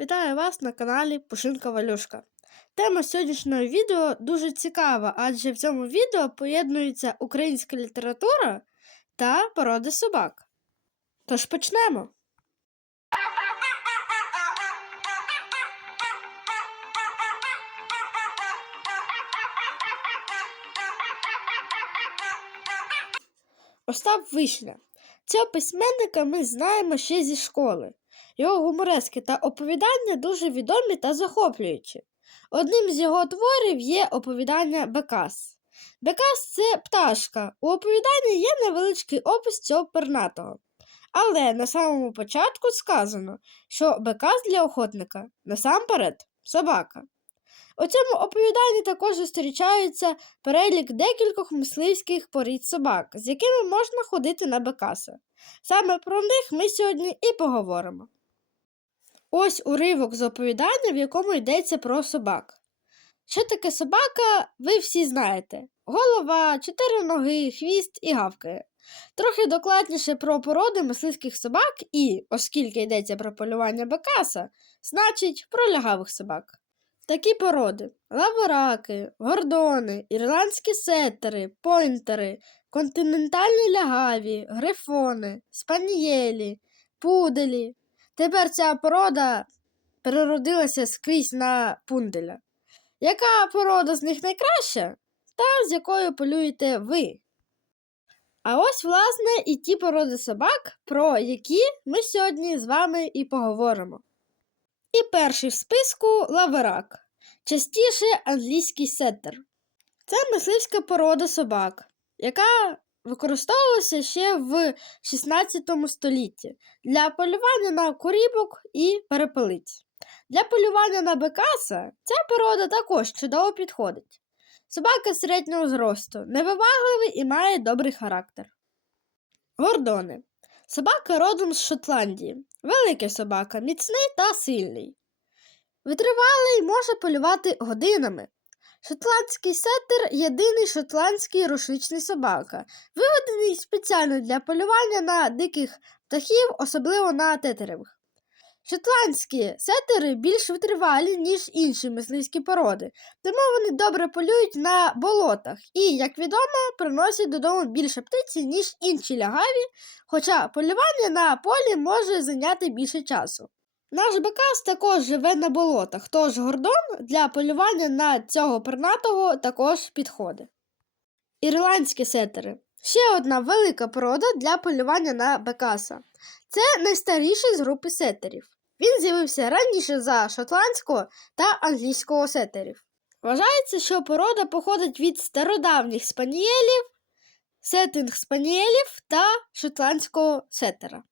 Вітаю вас на каналі Пушинка Валюшка. Тема сьогоднішнього відео дуже цікава, адже в цьому відео поєднується українська література та породи собак. Тож почнемо. Остап Вишня. Цього письменника ми знаємо ще зі школи. Його гуморески та оповідання дуже відомі та захоплюючі. Одним з його творів є оповідання Бекас. Бекас це пташка. У оповіданні є невеличкий опис цього пернатого. Але на самому початку сказано, що Бекас для охотника насамперед собака. У цьому оповіданні також зустрічається перелік декількох мисливських порід собак, з якими можна ходити на Бекаса. Саме про них ми сьогодні і поговоримо. Ось уривок з оповідання, в якому йдеться про собак. Що таке собака, ви всі знаєте: голова, чотири ноги, хвіст і гавкає. Трохи докладніше про породи мисливських собак і, оскільки йдеться про полювання бекаса, значить про лягавих собак. Такі породи лавораки, гордони, ірландські сеттери, пойнтери, континентальні лягаві, грифони, спанієлі, пуделі. Тепер ця порода переродилася скрізь на пунделя. Яка порода з них найкраща, та з якою полюєте ви? А ось, власне, і ті породи собак, про які ми сьогодні з вами і поговоримо. І перший в списку лаверак, частіше англійський сеттер. Це мисливська порода собак, яка використовувалася ще в 16 столітті для полювання на корібок і перепелиць. Для полювання на бекаса ця порода також чудово підходить. Собака середнього зросту, невивагливий і має добрий характер. Гордони. Собака родом з Шотландії. Велика собака, міцний та сильний. Витривалий може полювати годинами. Шотландський сеттер єдиний шотландський рушничний собака, виведений спеціально для полювання на диких птахів, особливо на тетеревих. Шотландські сеттери більш витривалі, ніж інші мисливські породи, тому вони добре полюють на болотах і, як відомо, приносять додому більше птиці, ніж інші лягаві, хоча полювання на полі може зайняти більше часу. Наш бекас також живе на болотах, тож гордон для полювання на цього пернатого також підходить. Ірландські сетери ще одна велика порода для полювання на бекаса. Це найстаріший з групи сетерів. Він з'явився раніше за шотландського та англійського сетерів. Вважається, що порода походить від стародавніх спанієлів, сеттинг спанієлів та шотландського сетера.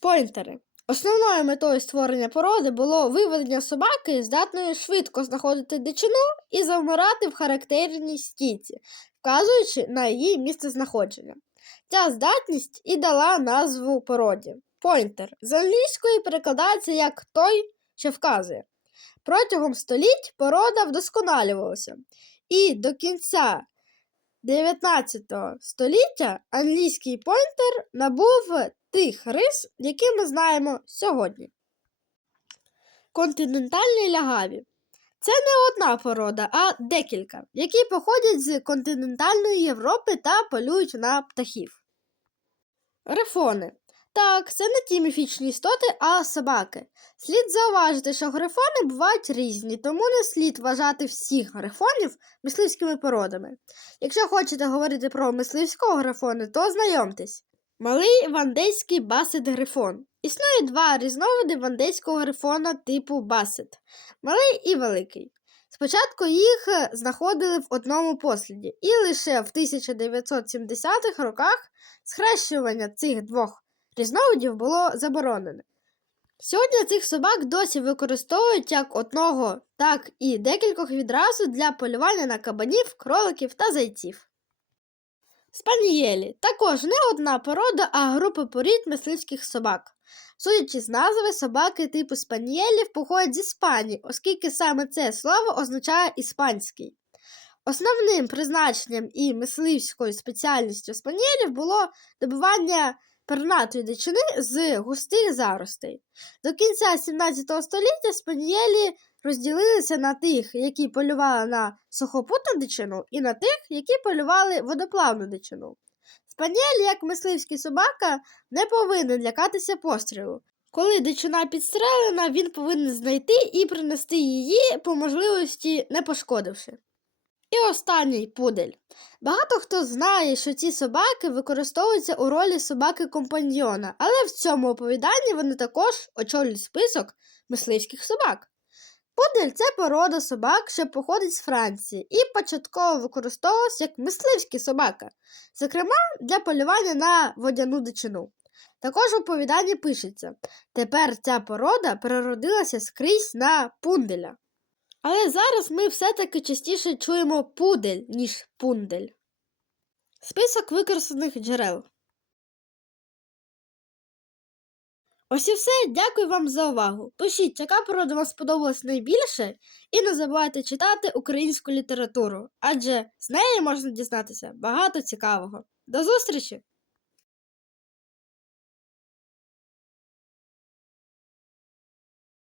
Пойнтери. Основною метою створення породи було виведення собаки, здатної швидко знаходити дичину і завмирати в характерній стійці, вказуючи на її місцезнаходження. Ця здатність і дала назву породі. Пойнтер з англійської перекладається як той, що вказує. Протягом століть порода вдосконалювалася, і до кінця 19 століття англійський пойнтер набув тих рис, які ми знаємо сьогодні. Континентальні лягаві. Це не одна порода, а декілька, які походять з континентальної Європи та полюють на птахів. Грифони. Так, це не ті міфічні істоти, а собаки. Слід зауважити, що грифони бувають різні, тому не слід вважати всіх грифонів мисливськими породами. Якщо хочете говорити про мисливського грифона, то знайомтесь. Малий вандейський басет грифон. Існує два різновиди вандейського грифона типу басет малий і великий. Спочатку їх е, знаходили в одному посліді, і лише в 1970-х роках схрещування цих двох різновидів було заборонене. Сьогодні цих собак досі використовують як одного, так і декількох відразу для полювання на кабанів, кроликів та зайців. Спанієлі також не одна порода, а група порід мисливських собак. Судячи з назви, собаки типу спанієлів походять з Іспанії, оскільки саме це слово означає іспанський. Основним призначенням і мисливською спеціальністю спанієлів було добування пернатої дичини з густих заростей. До кінця 17 століття спанієлі розділилися на тих, які полювали на сухопутну дичину, і на тих, які полювали водоплавну дичину. Спаніель, як мисливський собака, не повинен лякатися пострілу. Коли дичина підстрелена, він повинен знайти і принести її по можливості не пошкодивши. І останній пудель. Багато хто знає, що ці собаки використовуються у ролі собаки-компаньйона, але в цьому оповіданні вони також очолюють список мисливських собак. Пудель це порода собак, що походить з Франції, і початково використовувався як мисливський собака, зокрема для полювання на водяну дичину. Також у оповіданні пишеться: тепер ця порода переродилася скрізь на пунделя. Але зараз ми все-таки частіше чуємо пудель, ніж пундель. Список використаних джерел. Ось і все. Дякую вам за увагу. Пишіть, яка порода вам сподобалась найбільше, і не забувайте читати українську літературу, адже з неї можна дізнатися багато цікавого. До зустрічі!